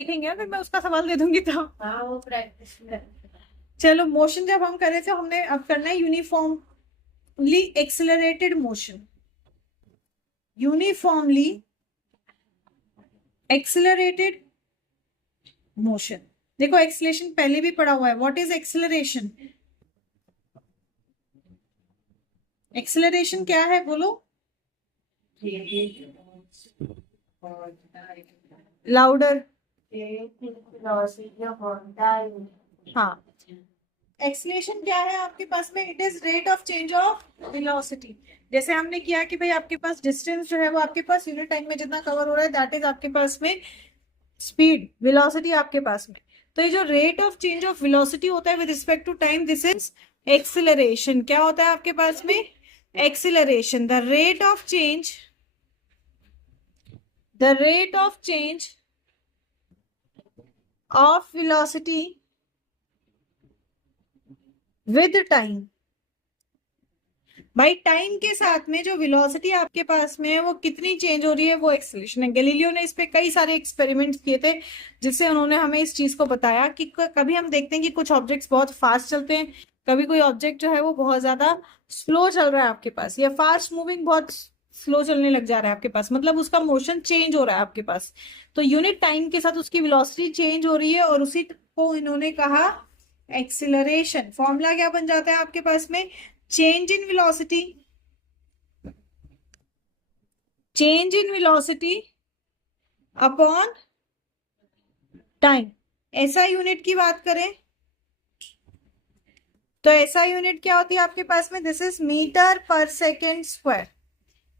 देखेंगे फिर मैं उसका सवाल दे दूंगी तो। हाँ वो प्रैक्टिस में। चलो, मोशन जब हम कर रहे थे हमने अब करना है uniformly accelerated motion. Uniformly accelerated motion. देखो एक्सेलरेशन पहले भी पढ़ा हुआ है। What is acceleration? एक्सेलरेशन क्या है बोलो लाउडर। हाँ, एक्सेलरेशन क्या है आपके पास में? It is rate of change of velocity. जैसे हमने किया कि भाई आपके पास डिस्टेंस जो है वो आपके पास यूनिट टाइम में जितना कवर हो रहा है दैट इज आपके पास में स्पीड, वेलोसिटी आपके पास में। तो ये जो rate of change of velocity होता है with respect to time, this is acceleration. क्या होता है आपके पास में? Acceleration. The rate of change of velocity with time. भाई टाइम के साथ में जो वेलोसिटी आपके पास में है वो कितनी चेंज हो रही है, वो एक्सेलरेशन है। गैलीलियो ने इस पे कई सारे एक्सपेरिमेंट्स किए थे जिससे उन्होंने हमें इस चीज को बताया कि कभी हम देखते हैं कि कुछ ऑब्जेक्ट्स बहुत फास्ट चलते हैं, कभी कोई ऑब्जेक्ट जो है वो बहुत ज्यादा स्लो चल रहा है आपके पास, या फास्ट मूविंग बहुत स्लो चलने लग जा रहा है आपके पास, मतलब उसका मोशन चेंज हो रहा है आपके पास। तो यूनिट टाइम के साथ उसकी वेलोसिटी चेंज हो रही है और उसी को इन्होंने कहा एक्सिलरेशन। फॉर्मूला क्या बन जाता है आपके पास में? Change in velocity, change in velocity upon time. ऐसा यूनिट की बात करें तो ऐसा यूनिट क्या होती है आपके पास में? This is metre per second square.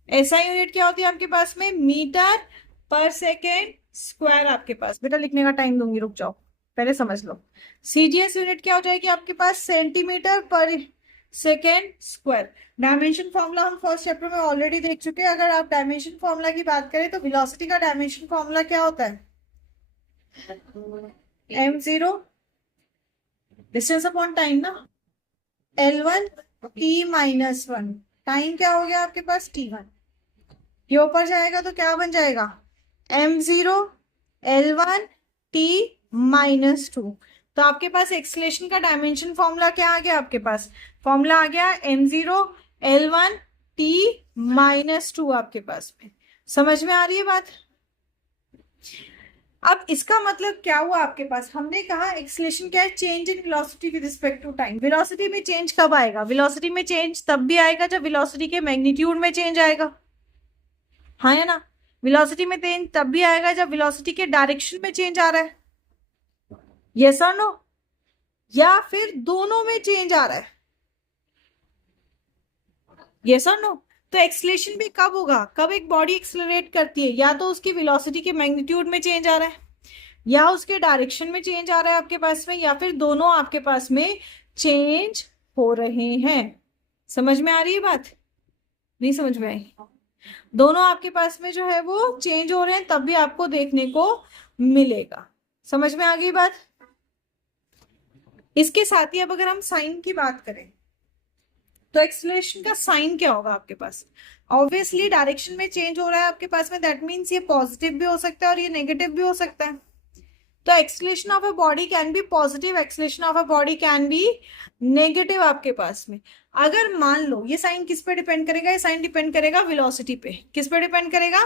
ऐसा यूनिट क्या होती है आपके पास में? Metre per second square. आपके पास बेटा लिखने का टाइम दूंगी, रुक जाओ पहले समझ लो। सीजीएस यूनिट क्या हो जाएगी आपके पास? सेंटीमीटर पर सेकेंड स्क्वायर। डायमेंशन फॉर्मूला हम फर्स्ट चैप्टर में ऑलरेडी देख चुके हैं। अगर आप डायमेंशन फॉर्मूला की बात करें तो वेलोसिटी का डायमेंशन फॉर्मूला क्या होता है? m0 डिस्टेंस अपॉन टाइम ना। L1 t-1। टाइम क्या हो गया आपके पास? t1। ये ऊपर जाएगा तो क्या बन जाएगा? m0 L1 t-2। तो आपके पास एक्सेलरेशन का डायमेंशन फॉर्मूला क्या आ गया आपके पास? फॉर्मूला आ गया m0 L1 t-2 आपके पास में। समझ में आ रही है बात? अब इसका मतलब क्या हुआ आपके पास? हमने कहा एक्सेलरेशन क्या है? Change in velocity with respect to time. Velocity में चेंज कब आएगा? वेलोसिटी में चेंज तब भी आएगा जब वेलोसिटी के मैग्नीट्यूड में चेंज आएगा, हाँ या ना? वेलोसिटी में चेंज तब भी आएगा जब वेलोसिटी के डायरेक्शन में चेंज आ रहा है, यस और नो? या फिर दोनों में चेंज आ रहा है, यस और नो? तो एक्सेलरेशन भी कब होगा? कब एक बॉडी एक्सेलरेट करती है? या तो उसकी वेलोसिटी के मैग्नीट्यूड में चेंज आ रहा है, या उसके डायरेक्शन में चेंज आ रहा है आपके पास में, या फिर दोनों आपके पास में चेंज हो रहे हैं। समझ में आ रही है बात? नहीं समझ में आई? दोनों आपके पास में जो है वो चेंज हो रहे हैं तब भी आपको देखने को मिलेगा। समझ में आ गई बात? इसके साथ ही अब अगर हम साइन की बात करें तो एक्सेलरेशन का साइन क्या होगा आपके पास? ऑब्वियसली डायरेक्शन में चेंज हो रहा है आपके पास में, दैट मीन्स ये पॉजिटिव भी हो सकता है और ये नेगेटिव भी हो सकता है। तो acceleration of a body can be positive, acceleration of a body can be negative आपके पास में। अगर मान लो ये साइन किस पे डिपेंड करेगा? ये साइन डिपेंड करेगा वेलोसिटी पे। किस पे डिपेंड करेगा?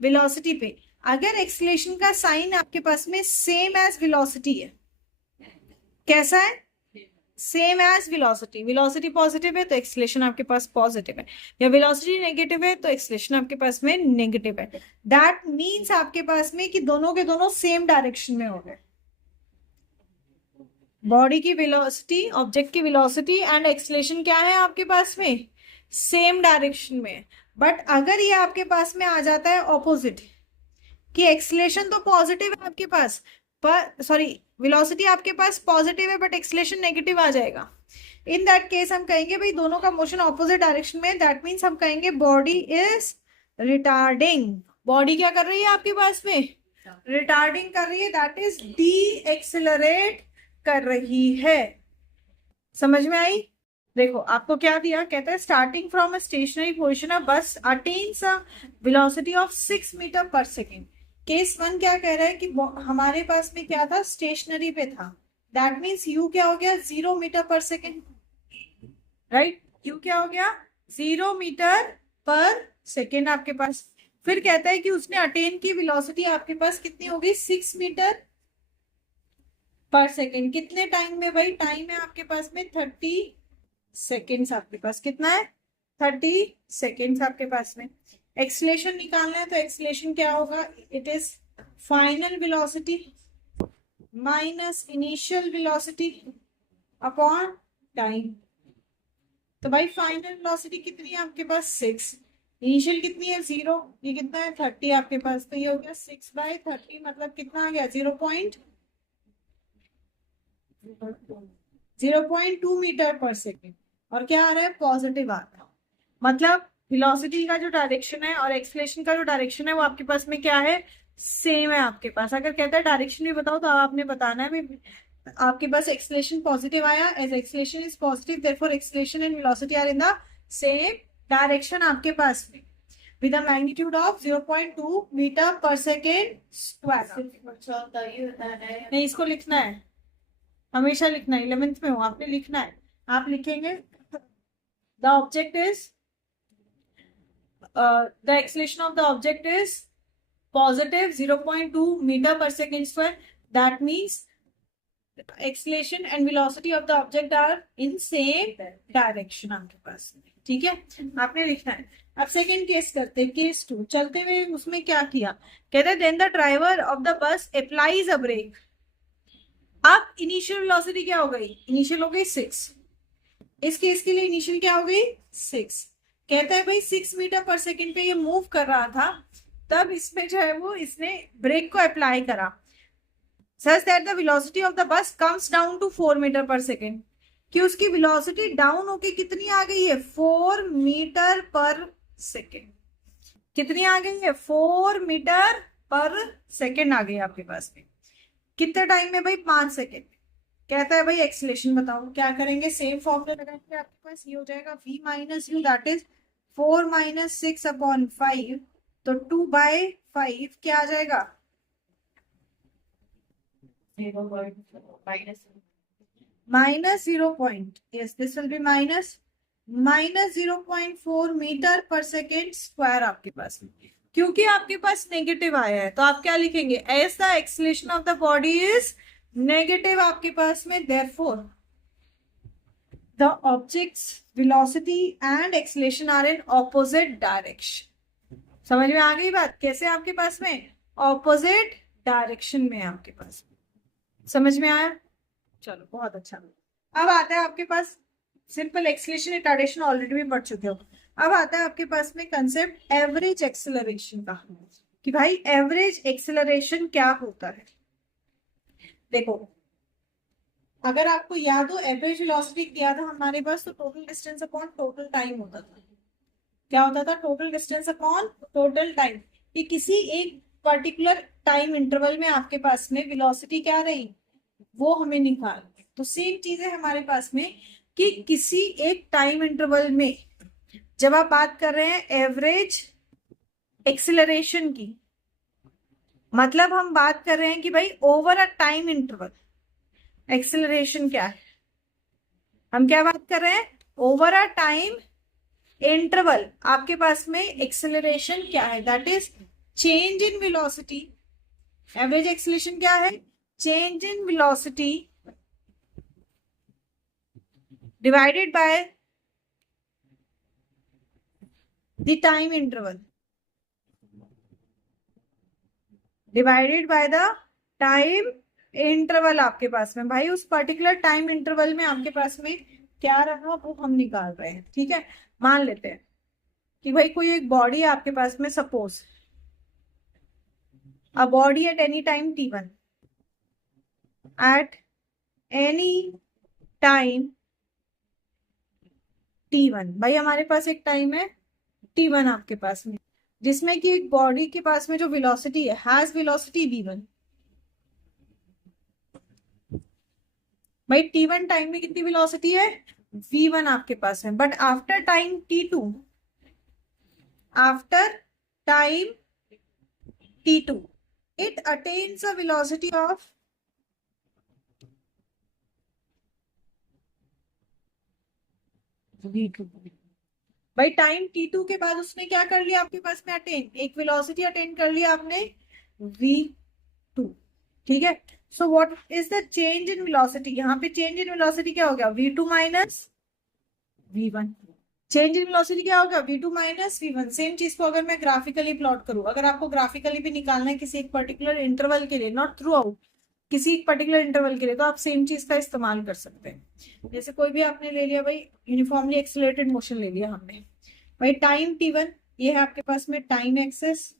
वेलोसिटी पे। अगर एक्सेलरेशन का साइन आपके पास में सेम एज वेलोसिटी है, कैसा है? Same as velocity. Velocity positive है तो एक्सेलरेशन आपके पास पॉजिटिव है, या वेलोसिटी नेगेटिव है तो एक्सेलरेशन आपके पास में नेगेटिव है। दैट मीन्स आपके पास में कि दोनों के दोनों सेम डायरेक्शन में हो गए। बॉडी की वेलोसिटी, ऑब्जेक्ट की वेलोसिटी एंड एक्सेलरेशन क्या है आपके पास में? सेम डायरेक्शन में। बट अगर ये आपके पास में आ जाता है ऑपोजिट, कि एक्सेलरेशन तो पॉजिटिव है आपके पास पर सॉरी वेलोसिटी आपके पास पॉजिटिव है बट एक्सेलरेशन नेगेटिव आ जाएगा, इन दैट केस हम कहेंगे भाई दोनों का मोशन ऑपोजिट डायरेक्शन में। दैट मीन्स हम कहेंगे बॉडी इज रिटार्डिंग। बॉडी क्या कर रही है आपके पास में? रिटार्डिंग कर रही है, दैट इज डी एक्सेलरेट कर रही है। समझ में आई? देखो आपको क्या दिया, कहता है starting from a stationary position a bus attains a velocity of 6 metre per second. Case one क्या कह रहा है कि हमारे पास में क्या था, स्टेशनरी पे था, दैट मीन्स यू क्या हो गया, 0 metre per second, right. You क्या हो गया, 0 मीटर पर सेकेंड आपके पास। फिर कहता है कि उसने अटेन की वेलोसिटी आपके पास कितनी होगी, 6 मीटर पर सेकेंड। कितने टाइम में भाई, टाइम है आपके पास में 30 सेकेंड्स, आपके पास कितना है, 30 सेकेंड्स आपके पास में। एक्सलेशन निकालना है तो एक्सलेशन क्या होगा, it is final velocity minus initial velocity upon time. तो भाई फाइनल वेलोसिटी कितनी है आपके पास, 6, इनिशियल कितनी है 0, ये कितना है 30 आपके पास, तो ये हो गया 6/30, मतलब कितना आ गया, 0.2 मीटर पर सेकेंड। और क्या आ रहा है, पॉजिटिव आ रहा है, मतलब वेलोसिटी का जो डायरेक्शन है और एक्सलेशन का जो डायरेक्शन है वो आपके पास में क्या है, सेम है आपके पास। अगर कहता है डायरेक्शन भी बताओ तो आपने बताना है भाई, आपके पास एक्सलेशन पॉजिटिव आया, as acceleration is positive therefore acceleration and velocity are in the same direction आपके पास में, with a magnitude of 0.2 metre per second square. नहीं, इसको लिखना है, हमेशा लिखना है, 11th में हो आपने लिखना है, आप लिखेंगे the object is the acceleration of the object is positive 0.2 meter per second square. That means acceleration and velocity of the object are in same direction आपके पास, ठीक है, आपने लिखना है। अब सेकंड केस करते हैं, केस 2। चलते हुए उसमें क्या किया, कहते हैं then the driver of the bus applies a brake. अब इनिशियल वेलोसिटी क्या हो गई, इनिशियल हो गई 6, इस केस के लिए इनिशियल क्या हो गई 6। कहता है भाई 6 मीटर पर सेकेंड पे ये मूव कर रहा था, तब इसमें जो है वो इसने ब्रेक को अप्लाई करा, such that the velocity of the bus comes down to 4 metre per second, कि उसकी वेलोसिटी डाउन होके कितनी आ गई है, 4 मीटर पर सेकेंड। कितनी आ गई है, 4 मीटर पर सेकेंड आ गई आपके पास में। कितने टाइम में भाई, 5 सेकेंड। कहता है भाई एक्सलेशन बताओ, क्या करेंगे, सेम फॉर्मूला लगाएंगे, आपके पास ये हो जाएगा v minus u, that is 4 - 6/5, तो 2/5 क्या आ जाएगा, minus 0 point, yes this will be minus 0.4 metre per second square आपके पास में। क्योंकि आपके पास नेगेटिव आया है तो आप क्या लिखेंगे, as the acceleration of the body is negative आपके पास में, therefore the object's velocity and acceleration are in opposite direction. समझ में आ गई बात, कैसे आपके पास में ऑपोजिट डायरेक्शन में आपके पास, समझ में आया, चलो बहुत अच्छा। अब आता है आपके पास सिंपल एक्सलेशन रिटार्डेशन, ऑलरेडी भी पढ़ चुके हो। अब आता है आपके पास में कंसेप्ट एवरेज एक्सेलरेशन का, कि भाई एवरेज एक्सेलरेशन क्या होता है। देखो अगर आपको याद हो, एवरेज वेलोसिटी दिया था हमारे पास, तो total distance upon total time होता था। क्या होता था, total distance upon total time, कि किसी एक पर्टिकुलर टाइम इंटरवल में आपके पास में वेलोसिटी क्या रही, वो हमें निकाल। तो सेम चीज है हमारे पास में, कि किसी एक टाइम इंटरवल में जब आप बात कर रहे हैं एवरेज एक्सेलरेशन की, मतलब हम बात कर रहे हैं कि भाई over a time interval acceleration क्या है, हम क्या बात कर रहे हैं, ओवर अ टाइम इंटरवल आपके पास में एक्सेलरेशन क्या है, that is change in velocity. Average acceleration क्या है, change in velocity divided by the time interval, divided by the time interval आपके पास में, भाई उस पर्टिकुलर टाइम इंटरवल में आपके पास में क्या रहा वो हम निकाल रहे हैं, ठीक है। मान लेते हैं कि भाई कोई एक बॉडी है आपके पास में, suppose a body at any time t1, at any time t1, भाई हमारे पास एक टाइम है t1 आपके पास में, जिसमें कि एक बॉडी के पास में जो वेलोसिटी है, हैज वेलोसिटी v1। भाई t1 टाइम में कितनी वेलोसिटी है, v1 आपके पास है, but after time t2, after time t2 it attains a velocity of v2। भाई टाइम t2 के बाद उसने क्या कर लिया आपके पास में अटेन, एक वेलोसिटी अटेन कर लिया आपने v2। ठीक है, so what is the change in velocity, यहाँ पे चेंज इन वेलोसिटी क्या हो गया v2 minus v1। Change in velocity क्या होगा v2 माइनस v1। सेम चीज को अगर मैं ग्राफिकली प्लॉट करूं, अगर आपको ग्राफिकली भी निकालना है किसी एक पर्टिकुलर इंटरवल के लिए, नॉट थ्रू आउट, किसी एक पर्टिकुलर इंटरवल के लिए, तो आप सेम चीज का इस्तेमाल कर सकते हैं। जैसे कोई भी आपने ले लिया भाई यूनिफॉर्मली एक्सेलरेटेड मोशन ले लिया हमने, भाई टाइम t1 ये है आपके पास में time axis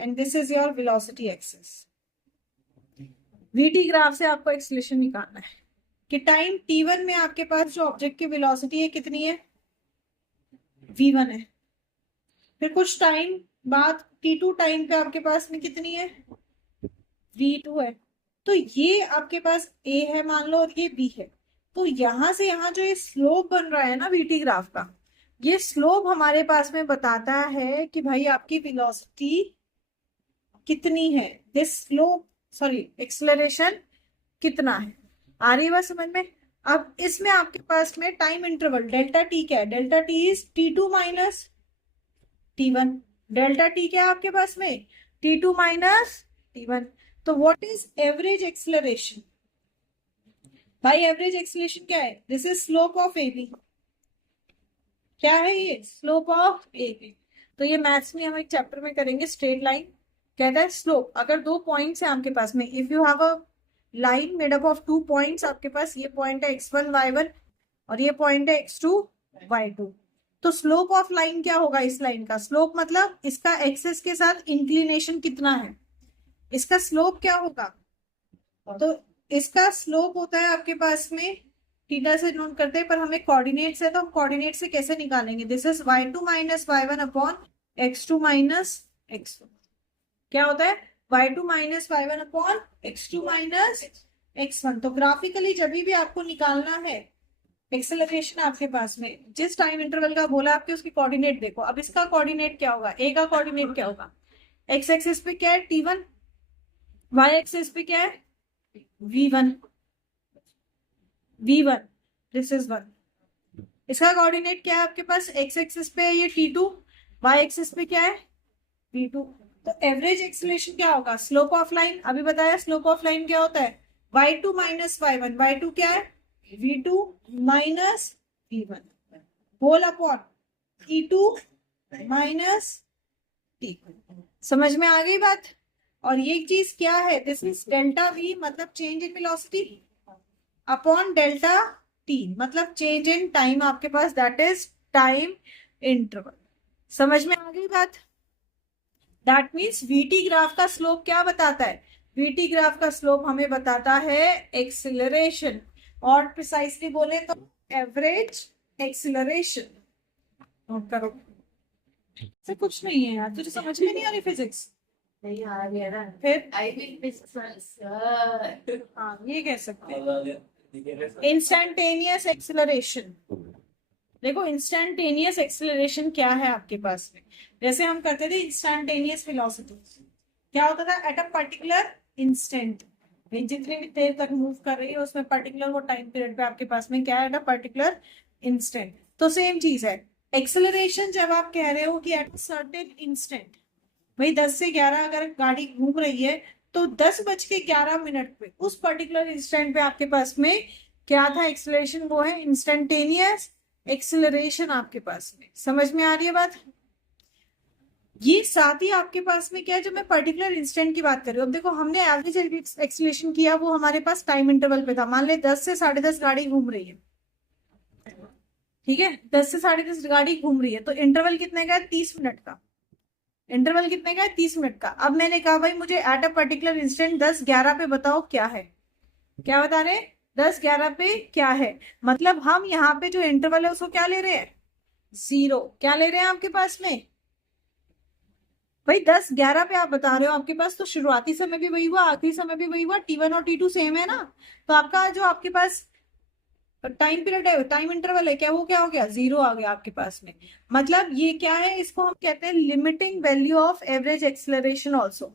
and this is your velocity axis. vt graph से आपको एक्सेलरेशन निकालना है कि टाइम t1 में आपके पास जो ऑब्जेक्ट की वेलोसिटी है कितनी है, v1 है। फिर कुछ टाइम बाद t2 टाइम पे आपके पास में कितनी है, v2 है। तो ये आपके पास a है मान लो और ये b है, तो यहां से यहां जो ये स्लोप बन रहा है ना vt ग्राफ का, ये स्लोप हमारे पास में बताता है कि भाई आपकी वेलोसिटी कितनी है, दिस स्लोप सॉरी एक्सेलरेशन कितना है। आ रही है बात समझ में। अब इसमें आपके पास में टाइम इंटरवल डेल्टा टी क्या है, delta t is t2 minus t1। Delta t क्या है आपके पास में, t2 माइनस t1। तो व्हाट इज एवरेज एक्सेलरेशन, भाई एवरेज एक्सेलरेशन क्या है, this is slope of A B. क्या है ये, स्लोप ऑफ ए बी। तो ये मैथ्स में हम एक चैप्टर में करेंगे, स्ट्रेट लाइन कहता है स्लोप। अगर दो पॉइंट्स है आपके पास में, if you have a line made up of 2 points, आपके पास ये पॉइंट है x1 y1 और ये पॉइंट है x2 y2, तो स्लोप ऑफ लाइन क्या होगा, इस लाइन का स्लोप मतलब इसका एक्सेस के साथ इंक्लिनेशन कितना है, इसका स्लोप क्या होगा। तो इसका स्लोप होता है आपके पास में थीटा से नोट करते हैं, पर हमें कोऑर्डिनेट्स है तो हम कोऑर्डिनेट से कैसे निकालेंगे, this is y2 minus y1 upon x2 minus x1। क्या होता है y2 minus y1 upon x2 minus x1। तो ग्राफिकली जब भी आपको निकालना है एक्सेलरेशन आपके पास में, जिस टाइम इंटरवल का बोला आपके उसकी कोऑर्डिनेट देखो। अब इसका कोऑर्डिनेट क्या होगा, a का कोऑर्डिनेट क्या होगा, x एक्सिस पे क्या है t1, y एक्सिस पे क्या है v1, दिस इज 1। इसका कोऑर्डिनेट क्या है आपके पास, x एक्सिस पे है ये t2, y एक्सिस पे क्या है v2। तो एवरेज एक्सेलरेशन क्या होगा, स्लोप ऑफ लाइन, अभी बताया स्लोप ऑफ लाइन क्या होता है, y2 माइनस y1, y2 क्या है v2 minus v1 whole upon t2 minus t2। समझ में आ गई बात। और ये चीज क्या है, दिस इज डेल्टा v मतलब change in velocity upon delta t मतलब चेंज इन टाइम आपके पास, दैट इज टाइम इंटरवल। समझ में आ गई बात। दैट मीन्स vt ग्राफ का स्लोप क्या बताता है, vt ग्राफ का स्लोप हमें बताता है एक्सेलरेशन, और प्रिसाइसली बोले तो एवरेज एक्सेलरेशन। नोट करो, से कुछ नहीं है यार, तुझे समझ में नहीं आ रही फिजिक्स, नहीं आ गया ना, फिर आई विल मिस हाँ ये कह सकते हैं इंस्टैंटेनियस एक्सेलरेशन। देखो इंस्टैंटेनियस एक्सेलरेशन क्या है आपके पास में, जैसे हम करते थे इंस्टैंटेनियस वेलोसिटी, क्या होता था एट अ पर्टिकुलर इंस्टेंट, जितनी भी देर तक मूव कर रही है उसमें पर्टिकुलर वो टाइम पीरियड पे आपके पास में क्या है, एट अ पर्टिकुलर इंस्टेंट। तो सेम चीज है एक्सेलरेशन, जब आप कह रहे हो कि एट अ सर्टेन इंस्टेंट, भाई 10 से 11 अगर गाड़ी घूम रही है तो 10:11 पे उस पर्टिकुलर इंस्टेंट पे आपके पास में क्या था एक्सेलरेशन, वो है इंस्टेंटेनियस एक्सेलरेशन आपके पास में। समझ में आ रही है बात। ये साथ ही आपके पास में क्या है, जो मैं पर्टिकुलर इंस्टेंट की बात कर रही हूँ। अब देखो हमने एवरेज एक्सेलरेशन किया, वो हमारे पास टाइम इंटरवल पे था, मान ले 10 से 10:30 गाड़ी घूम रही है, ठीक है 10 से 10:30 गाड़ी घूम रही है, तो इंटरवल कितने का है 30 मिनट का, इंटरवल कितने का है 30 मिनट का। अब मैंने कहा भाई मुझे एट अ पर्टिकुलर इंस्टेंट 10:11 पे बताओ क्या है, क्या बता रहे 10:11 पे क्या है, मतलब हम यहाँ पे जो इंटरवल है उसको क्या ले रहे हैं 0, क्या ले रहे हैं आपके पास में भाई 10:11 पे आप बता रहे हो आपके पास, तो शुरुआती समय भी वही हुआ आखिरी समय भी वही हुआ, t1 और t2 सेम है ना, तो आपका जो आपके पास टाइम पीरियड है टाइम इंटरवल है क्या, वो क्या हो गया 0 आ गया आपके पास में। मतलब ये क्या है, इसको हम कहते हैं limiting value of average acceleration also.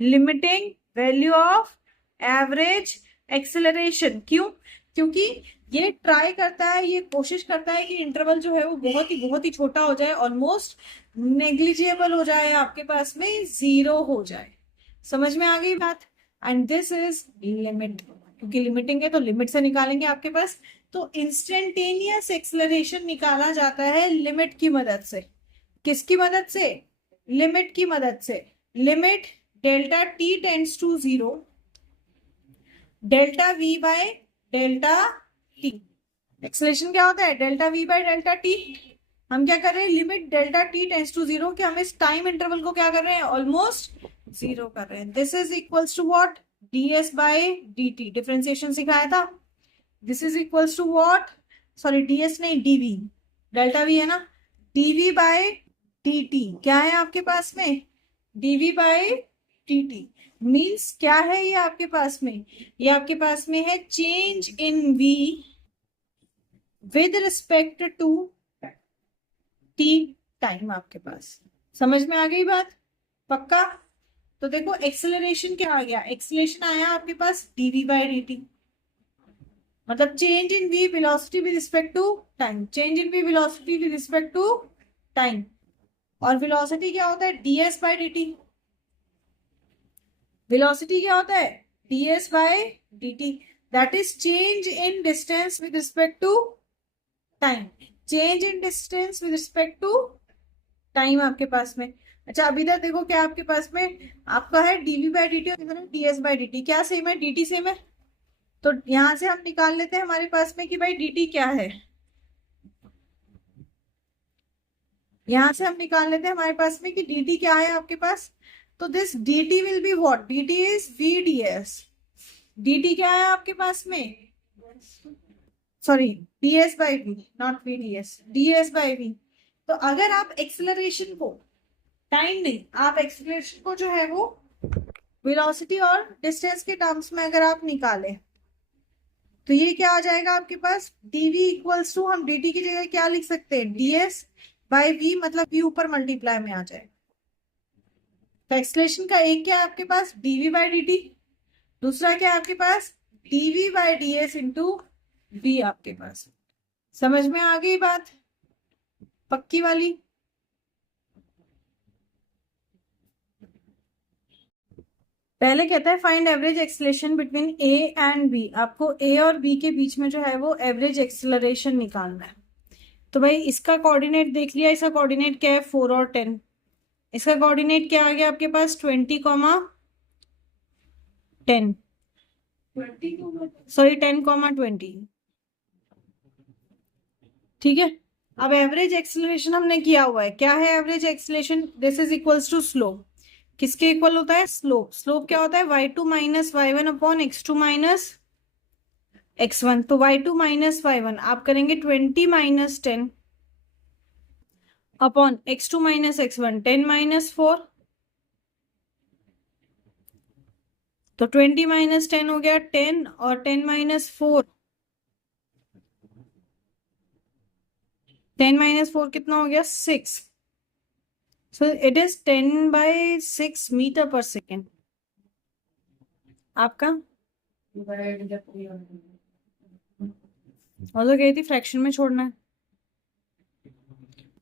Limiting value of average acceleration. क्यों? क्योंकि ये ट्राई करता है, ये कोशिश करता है कि इंटरवल जो है वो बहुत ही छोटा हो जाए, ऑलमोस्ट नेग्लिजिबल हो जाए, आपके पास में 0 हो जाए। समझ में आ गई बात? एंड दिस इज लिमिट, क्योंकि लिमिटिंग है तो लिमिट से निकालेंगे आपके पास। तो इंस्टेंटेनियस एक्सेलरेशन निकाला जाता है लिमिट की मदद से। किसकी मदद से? लिमिट की मदद से। Limit delta t tends to 0, delta v by delta t. Acceleration क्या होता है? Delta v by delta t. हम क्या कर रहे हैं? Limit delta t tends to 0 कि हम इस टाइम इंटरवल को क्या कर रहे हैं? ऑलमोस्ट 0 कर रहे हैं। This is equals to what? ds by dt। Differentiation सिखाया था। This is equals to what? Sorry ds नहीं, dv। डेल्टा v है ना, dv बाय dt क्या है आपके पास में? dv बाय dt मीन्स क्या है ये आपके पास में? ये आपके पास में है change in v with respect to t time आपके पास। समझ में आ गई बात? पक्का? तो देखो एक्सेलरेशन क्या आ गया? एक्सेलरेशन आया आपके पास dv बाय dt, मतलब change in v velocity with respect to time. Change in v velocity with respect to time. और वेलोसिटी क्या होता है? ds by dt। वेलोसिटी क्या होता है? ds by dt, that is change in distance with respect to time. Change in distance with respect to time आपके पास में। अच्छा अब इधर देखो क्या आपके पास में आपका है dv बाय dt और इधर ds बाय dt। क्या सेम है? dt सेम है। तो यहां से हम निकाल लेते हैं हमारे पास में कि भाई dt क्या है। यहां से हम निकाल लेते हैं हमारे पास में कि dt क्या है आपके पास। तो this dt will be what? dt is vds। dt क्या है आपके पास में? Sorry ds by v, not vds, ds by v। तो अगर आप एक्सेलरेशन को, टाइम नहीं, आप एक्सेलरेशन को जो है वो वेलोसिटी और डिस्टेंस के टर्म्स में अगर आप निकालें तो ये क्या आ जाएगा आपके पास? dv इक्वल्स टू, हम dt की जगह क्या लिख सकते हैं? ds बाय v, मतलब v ऊपर मल्टीप्लाई में आ जाए। तो एक्सेलरेशन का एक क्या है आपके पास? dv बाय dt, दूसरा क्या है आपके पास? dv by ds into v आपके पास। समझ में आ गई बात? पक्की वाली? पहले कहता है find average acceleration between a and b। आपको a और b के बीच में जो है वो एवरेज एक्सेलरेशन निकालना है। तो भाई इसका कोऑर्डिनेट देख लिया, इसका कोऑर्डिनेट क्या है? 4 और 10। इसका कोऑर्डिनेट क्या आ गया आपके पास? 20, 10, सॉरी 10, 20। ठीक है। अब एवरेज एक्सेलरेशन हमने किया हुआ है। क्या है average acceleration? This is equals to slope. किसके इक्वल होता है? स्लोप। स्लोप क्या होता है? y2 minus y1 upon x2 minus x1। तो y2 माइनस y1 आप करेंगे 20 minus 10 upon x2 minus x1, 10 minus 4। तो 20 माइनस 10 हो गया 10 और 10 माइनस 4, 10 माइनस 4 कितना हो गया? 6। So it is 10/6 metre per second आपका। और तो कही थी फ्रैक्शन में छोड़ना है।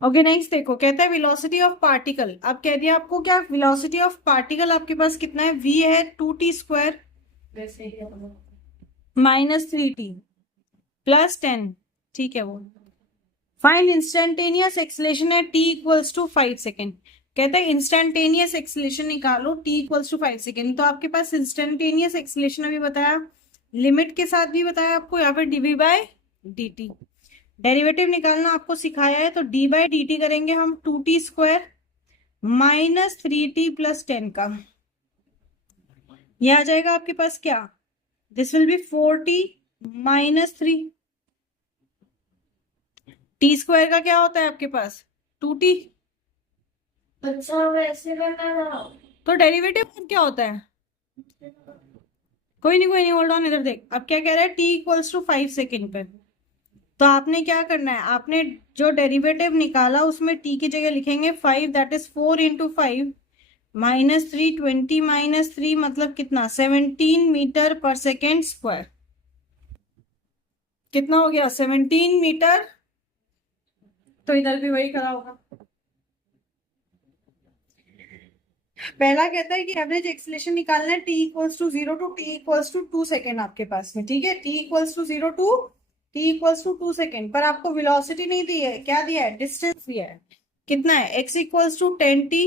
ओके नेक्स्ट देखो, कहता है वेलोसिटी ऑफ पार्टिकल। अब कह दिया आपको क्या? वेलोसिटी ऑफ पार्टिकल आपके पास कितना है? v है 2t square minus 3t plus 10। ठीक है वो। फाइंड इंस्टेंटेनियस एक्सेलरेशन है t इक्वल्स टू 5 सेकेंड। कहता है इंस्टेंटेनियस एक्सेलरेशन निकालो t इक्वल्स टू 5 सेकेंड। तो आपके पास इंस्टेंटेनियस एक्सेलरेशन अभी बताया, लिमिट के साथ भी बताया आपको, यहाँ पर dv बाय dt। डेरिवेटिव निकालना आपको सिखाया है, तो d बाय dt करेंगे हम 2t square minus 3t plus 10 का। यह आ जाएगा आपके पास क्या? This will B 4t minus 3। T square का क्या होता है आपके पास? 2t। अच्छा वैसे करना था। तो डेरिवेटिव क्या होता है? कोई नहीं होल्ड ऑन, इधर देख। अब क्या कह रहा है? t इक्वल्स टू 5 सेकेंड पे। तो आपने क्या करना है? आपने जो डेरिवेटिव निकाला उसमें t की जगह लिखेंगे 5, दैट इज 4 इंटू 5 -3 20 -3 मतलब कितना 17 मीटर पर सेकेंड स्क्वायर। कितना हो गया 17 मीटर। तो इधर भी वही करा होगा। पहला कहता है कि एवरेज एक्सीलरेशन निकालना है t equals to 0 to t equals to 2 second आपके पास में। ठीक है, t equals to 0 to t equals to 2 second. पर आपको वेलोसिटी नहीं दी है, क्या दिया है, डिस्टेंस दिया है। कितना है, x equals to 10t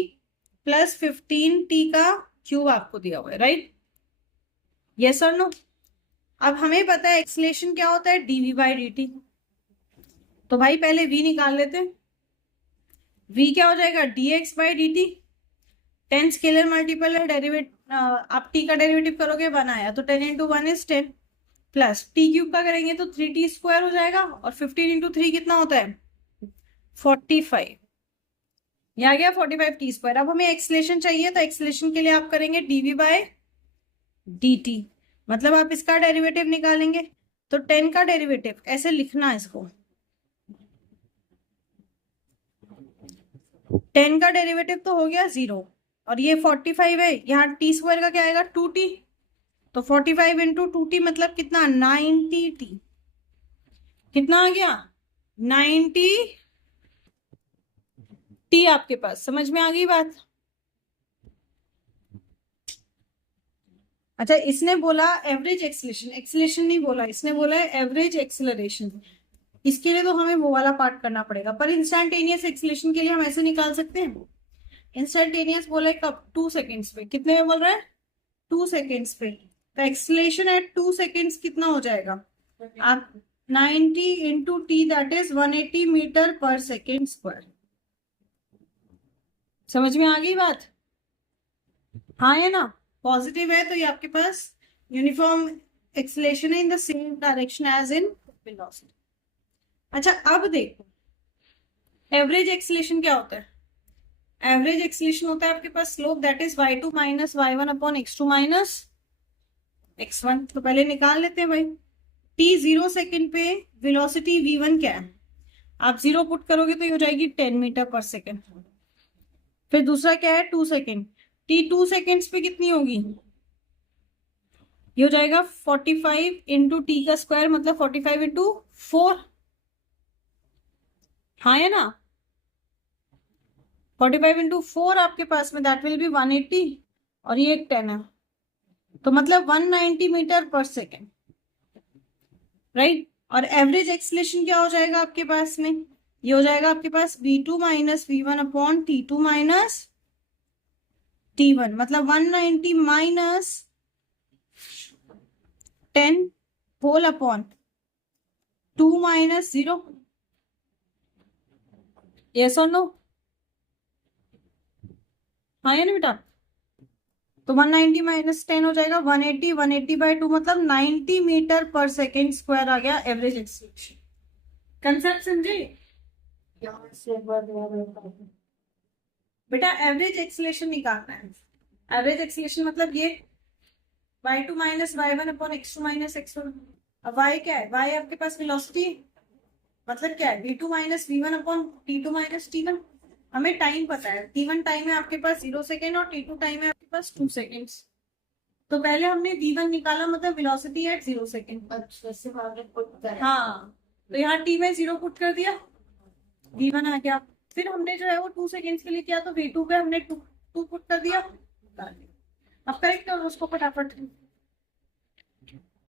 plus 15t का क्यूब आपको दिया हुआ है, राइट। यस और नो। अब हमें पता है एक्सीलरेशन क्या होता है, dv बाई dt। तो भाई पहले v निकाल लेते हैं। v क्या हो जाएगा, dx by dt। 10 scalar multiple है, डेरिवेट आप t का डेरिवेटिव करोगे 1 आया, तो 10 into 1 is 10 plus t cube का करेंगे तो 3t स्क्वायर हो जाएगा, और 15 इंटू 3 कितना होता है 45। यह आ गया 45t स्क्वायर। अब हमें एक्सीलरेशन चाहिए, तो एक्सीलरेशन के लिए आप करेंगे dv बाय dt, मतलब आप इसका डेरिवेटिव निकालेंगे। तो 10 का डेरिवेटिव ऐसे लिखना है इसको, 10 का डेरिवेटिव तो हो गया 0, और ये 45 है, यहाँ टी स्क्वायर का क्या आएगा 2t। तो 45 इंटू 2t मतलब कितना 90t। कितना आ गया 90t आपके पास। समझ में आ गई बात। अच्छा, इसने बोला एवरेज एक्सीलरेशन, एक्सीलरेशन नहीं बोला, इसने बोला है एवरेज एक्सीलरेशन। इसके लिए तो हमें वो वाला पार्ट करना पड़ेगा, पर इंस्टेंटेनियस एक्सीलरेशन के लिए हम ऐसे निकाल सकते हैं। इंस्टेंटेनियस बोले कब, 2 सेकेंड्स पे। कितने में बोल रहा है 2 सेकेंड्स पे। तो एक्सीलरेशन एट 2 सेकेंड्स कितना हो जाएगा, आप 90 into t that is 180 metre per second square. समझ में आ गई बात। हाँ है ना, पॉजिटिव है तो ये आपके पास यूनिफॉर्म एक्सीलरेशन है in the same direction as in velocity. अच्छा अब देखो एवरेज एक्सीलरेशन क्या होता है। एवरेज एक्सीलरेशन होता है आपके पास slope that is y2 minus y1 upon x2 minus x1। तो पहले निकाल लेते हैं भाई। t 0 सेकेंड पे वेलोसिटी v1 क्या है, आप 0 पुट करोगे तो ये हो जाएगी 10 मीटर पर सेकेंड। फिर दूसरा क्या है 2 सेकेंड, t 2 सेकेंड्स पे कितनी होगी, ये हो जाएगा 45 इंटू टी का स्क्वायर मतलब 45 इंटू 4। हाँ है ना, 45 इंटू 4 आपके पास में दैट विल बी 180, और ये एक 10 है, तो मतलब 190 मीटर पर सेकेंड, राइट। और एवरेज एक्सीलरेशन क्या हो जाएगा आपके पास में, ये हो जाएगा आपके पास v2 minus v1 upon t2 minus t1, मतलब 190 minus 10 whole upon 2 minus 0। Yes और नो। हाँ या नहीं बेटा। तो 190 माइनस 10 हो जाएगा 180, 180 बाई 2 मतलब 90 मीटर पर सेकेंड स्क्वायर आ गया एवरेज एक्सीलरेशन। कंसेप्ट समझे बेटा। एवरेज एक्सीलरेशन निकालना है। एवरेज एक्सीलरेशन मतलब ये y2 minus y1 upon x2 minus x1। अब y क्या है, y आपके पास वेलोसिटी, मतलब क्या है v2 minus v1 upon t2 minus t1। हमें टाइम पता है, t1 टाइम है आपके पास 0 सेकेंड और t2 टाइम है आपके पास 2 सेकेंड्स। तो पहले हमने v1 निकाला मतलब वेलोसिटी एट 0 सेकेंड। अच्छा से हमने पुट करा। हाँ, तो यहाँ t में 0 पुट कर दिया, v1 आ गया। फिर हमने जो है वो 2 सेकेंड्स के लिए किया, तो v2 पे हमने 2 पुट कर दिया। अब करेक्ट करो उसको फटाफट।